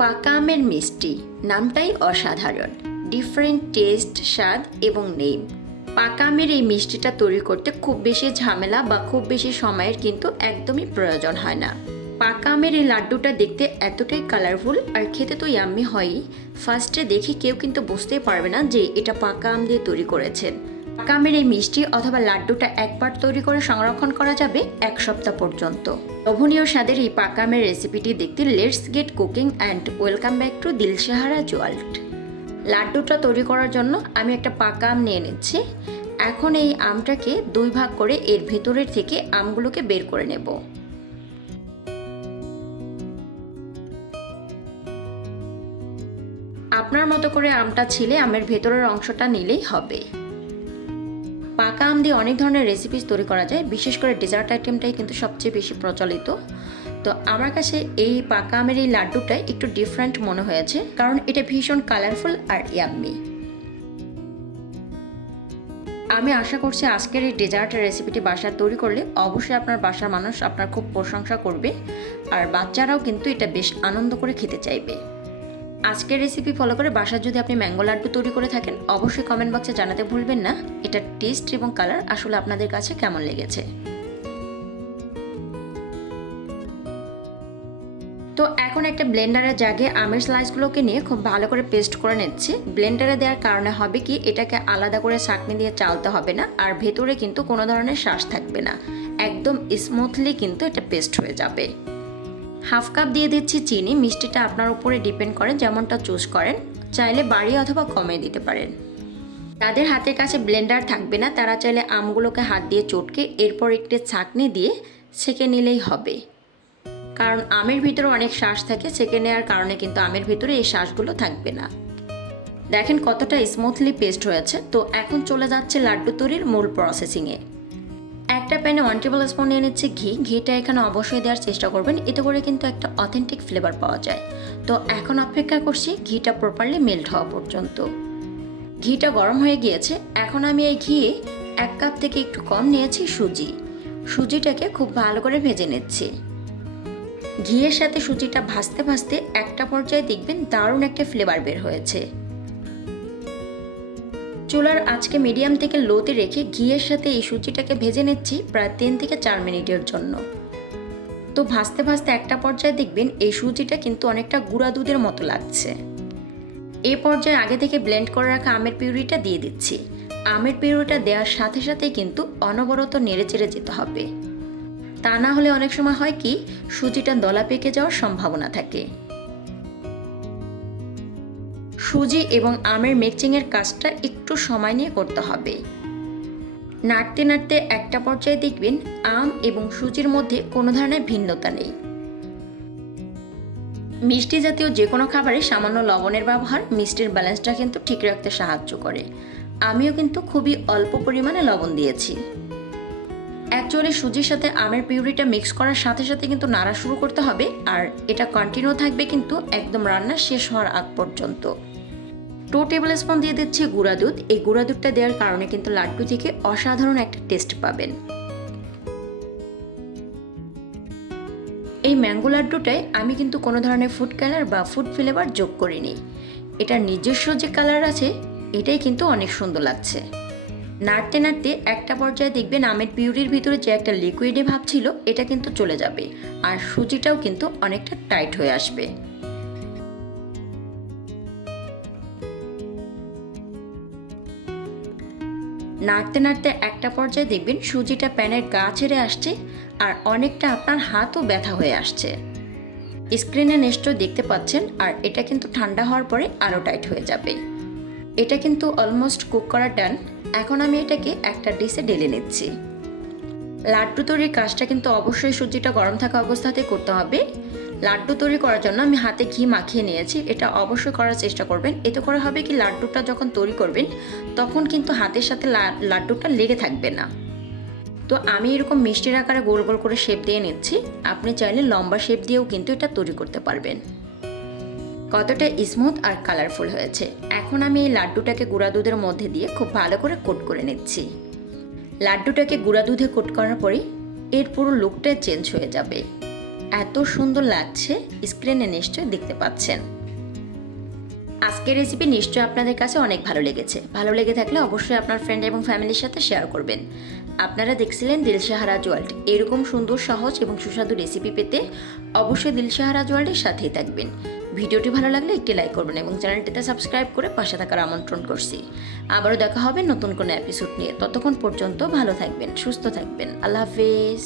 পাকা আমের মিষ্টি। নামটাই অসাধারণ। ডিফারেন্ট টেস্ট স্বাদ এবং নেম পাকা আমের এই মিষ্টিটা তৈরি করতে খুব বেশি ঝামেলা বা খুব বেশি সময়ের কিন্তু একদমই প্রয়োজন হয় না। পাকা আমের এই লাড্ডুটা দেখতে এতটাই কালারফুল আর খেতে তো ইয়াম্মি হয়ই। ফার্স্টে দেখে কেউ কিন্তু বুঝতেই পারবে না যে এটা পাকা আম দিয়ে তৈরি করেছেন। পাকা আমের এই মিষ্টি অথবা লাড্ডুটা একবার তৈরি করে সংরক্ষণ করা যাবে এক সপ্তাহ পর্যন্ত। লোভনীয় স্বাদের এই পাকা আমের রেসিপিটি দেখতে let's get cooking and welcome back to Dilshahara জোয়াল্ট। লাড্ডুটা তৈরি করার জন্য আমি একটা পাকা আম নিয়ে নিচ্ছি। এখন এই আমটাকে দুই ভাগ করে এর ভেতরের থেকে আমগুলোকে বের করে নেব। আপনার মতো করে আমটা ছিলে, আমের ভেতরের অংশটা নিলেই হবে। পাকা আম দিয়ে অনেক ধরনের রেসিপিস তৈরি করা যায়। বিশেষ করে ডেজার্ট আইটেমটাই কিন্তু সবচেয়ে বেশি প্রচলিত। তো আমার কাছে এই পাকা আমের এই লাড্ডুটা একটু ডিফারেন্ট মনে হয়েছে, কারণ এটা ভীষণ কালারফুল আর ইয়াম্মি আমি আশা করছি আজকের এই ডেজার্টের রেসিপিটি বাসায় তৈরি করলে অবশ্যই আপনার বাসার মানুষ আপনার খুব প্রশংসা করবে, আর বাচ্চারাও কিন্তু এটা বেশ আনন্দ করে খেতে চাইবে। আজকের রেসিপি ফলো করে বাসার যদি আপনি ম্যাঙ্গো লাড্ডু তৈরি করে থাকেন, অবশ্যই কমেন্ট বক্সে জানাতে ভুলবেন না। এটার টেস্ট এবং কালার আসলে আপনাদের কাছে কেমন লেগেছে? তো এখন একটা ব্লেন্ডারের জাগে আমের স্লাইসগুলোকে নিয়ে খুব ভালো করে পেস্ট করে নিচ্ছি। ব্লেন্ডারে দেওয়ার কারণে হবে কি, এটাকে আলাদা করে চাটনি দিয়ে চালতে হবে না, আর ভেতরে কিন্তু কোনো ধরনের শ্বাস থাকবে না। একদম স্মুথলি কিন্তু এটা পেস্ট হয়ে যাবে। হাফ কাপ দিয়ে দিচ্ছি চিনি, মিষ্টিটা আপনার উপরে ডিপেন্ড করে যেমনটা চুজ করেন। চাইলে বাড়িয়ে অথবা কমিয়ে দিতে পারেন। তাদের হাতের কাছে ব্লেন্ডার থাকবে না, তারা চাইলে আমগুলোকে হাত দিয়ে চটকে এরপর একটি ছাঁকনি দিয়ে ছেঁকে নিলেই হবে। কারণ আমের ভিতরে অনেক শ্বাস থাকে ছেঁকে নেওয়ার কারণে কিন্তু আমের ভিতরে এই শ্বাসগুলো থাকবে না। দেখেন কতটা স্মুথলি পেস্ট হয়েছে। তো এখন চলে যাচ্ছে লাড্ডু তৈরির মূল প্রসেসিংয়ে একটা প্যানে ওয়ান টেবিল স্পুন নিয়ে নিচ্ছে ঘি। ঘিটা এখানে অবশ্যই দেওয়ার চেষ্টা করবেন। এতে করে কিন্তু একটা অথেন্টিক ফ্লেভার পাওয়া যায়। তো এখন অপেক্ষা করছি ঘিটা প্রপারলি মেল্ট হওয়া পর্যন্ত। ঘিটা গরম হয়ে গিয়েছে। এখন আমি এই ঘিয়ে এক কাপ থেকে একটু কম নিয়েছি সুজি। সুজিটাকে খুব ভালো করে ভেজে নিচ্ছি। ঘিয়ের সাথে সুজিটা ভাজতে ভাজতে একটা পর্যায়ে দেখবেন দারুণ একটা ফ্লেভার বের হয়েছে। চুলার আজকে মিডিয়াম থেকে লোতে রেখে ঘিয়ের সাথে এই সুজিটাকে ভেজে নিচ্ছি প্রায় তিন থেকে চার মিনিটের জন্য। তো ভাজতে ভাজতে একটা পর্যায়ে দেখবেন এই সুজিটা কিন্তু অনেকটা গুঁড়া দুধের মতো লাগছে। এই পর্যায়ে আগে থেকে ব্লেন্ড করে রাখা আমের পিউরিটা দিয়ে দিচ্ছি। আমের পিউরিটা দেওয়ার সাথে সাথে কিন্তু অনবরত নেড়ে চেড়ে যেতে হবে। তা না হলে অনেক সময় হয় কি, সুজিটা দলা পেকে যাওয়ার সম্ভাবনা থাকে। সুজি এবং আমের মিক্সিংয়ের কাজটা একটু সময় নিয়ে করতে হবে। নাড়তে নাড়তে একটা পর্যায়ে দেখবেন আম এবং সুজির মধ্যে কোনো ধরনের ভিন্নতা নেই। মিষ্টি জাতীয় যে কোনো খাবারে সামান্য লবণের ব্যবহার মিষ্টির ব্যালেন্সটা কিন্তু ঠিক রাখতে সাহায্য করে। আমিও কিন্তু খুবই অল্প পরিমাণে লবণ দিয়েছি। অ্যাকচুয়ালি সুজির সাথে আমের পিউরিটা মিক্স করার সাথে সাথে কিন্তু নাড়া শুরু করতে হবে আর এটা কন্টিনিউ থাকবে কিন্তু একদম রান্না শেষ হওয়ার আগ পর্যন্ত। টু টেবিল স্পুন দিয়ে দিচ্ছি গুঁড়া দুধ। এই গুঁড়া দুধটা দেওয়ার কারণে কিন্তু লাড্ডু থেকে অসাধারণ একটা টেস্ট পাবেন। এই ম্যাঙ্গো লাড্ডুটায় আমি কিন্তু কোনো ধরনের ফুড কালার বা ফুড ফ্লেভার যোগ করিনি। এটার নিজস্ব যে কালার আছে, এটাই কিন্তু অনেক সুন্দর লাগছে। নাড়তে নাড়তে একটা পর্যায়ে দেখবেন আমের পিউরির ভিতরে যে একটা লিকুইডে ভাব ছিল, এটা কিন্তু চলে যাবে। আর সুজিটাও কিন্তু অনেকটা টাইট হয়ে আসবে। নাড়তে নাড়তে একটা পর্যায়ে দেখবেন সুজিটা প্যানের গা ছেড়ে আসছে আর অনেকটা আপনার হাতও ব্যথা হয়ে আসছে। স্ক্রিনে নিশ্চয় দেখতে পাচ্ছেন আর এটা কিন্তু ঠান্ডা হওয়ার পরে আরও টাইট হয়ে যাবে। এটা কিন্তু অলমোস্ট কুক করা ডান। এখন আমি এটাকে একটা ডিশে ঢেলে নিচ্ছি। লাড্ডু তৈরির কাজটা কিন্তু অবশ্যই সুজিটা গরম থাকা অবস্থাতে করতে হবে। লাড্ডু তৈরি করার জন্য আমি হাতে ঘি মাখিয়ে নিয়েছি। এটা অবশ্যই করার চেষ্টা করবেন। এতে করে হবে কি, লাড্ডুটা যখন তৈরি করবেন, তখন কিন্তু হাতের সাথে লাড্ডুটা লেগে থাকবে না। তো আমি এরকম মিষ্টির আকারে গোল গোল করে শেপ দিয়ে নিচ্ছি। আপনি চাইলে লম্বা শেপ দিয়েও কিন্তু এটা তৈরি করতে পারবেন। কতটা স্মুথ আর কালারফুল হয়েছে। এখন আমি এই লাড্ডুটাকে গুঁড়া দুধের মধ্যে দিয়ে খুব ভালো করে কোট করে নিচ্ছি। লাড্ডুটাকে গুঁড়া দুধে কোট করার পরেই এর পুরো লুকটা চেঞ্জ হয়ে যাবে। এত সুন্দর লাগছে স্ক্রিনে নিশ্চয়ই দেখতে পাচ্ছেন। আজকের রেসিপি নিশ্চয়ই আপনাদের কাছে অনেক ভালো লেগেছে। ভালো লেগে থাকলে অবশ্যই আপনার ফ্রেন্ড এবং ফ্যামিলির সাথে শেয়ার করবেন। আপনারা দেখছিলেন দিলশাহারা ওয়ার্ল্ড এরকম সুন্দর, সহজ এবং সুস্বাদু রেসিপি পেতে অবশ্যই দিলশাহারা ওয়ার্ল্ডের সাথেই থাকবেন। ভিডিওটি ভালো লাগলে একটি লাইক করবেন এবং চ্যানেলটিতে সাবস্ক্রাইব করে পাশে থাকার আমন্ত্রণ করছি। আবারও দেখা হবে নতুন কোনো এপিসোড নিয়ে। ততক্ষণ পর্যন্ত ভালো থাকবেন, সুস্থ থাকবেন। আল্লাহ হাফেজ।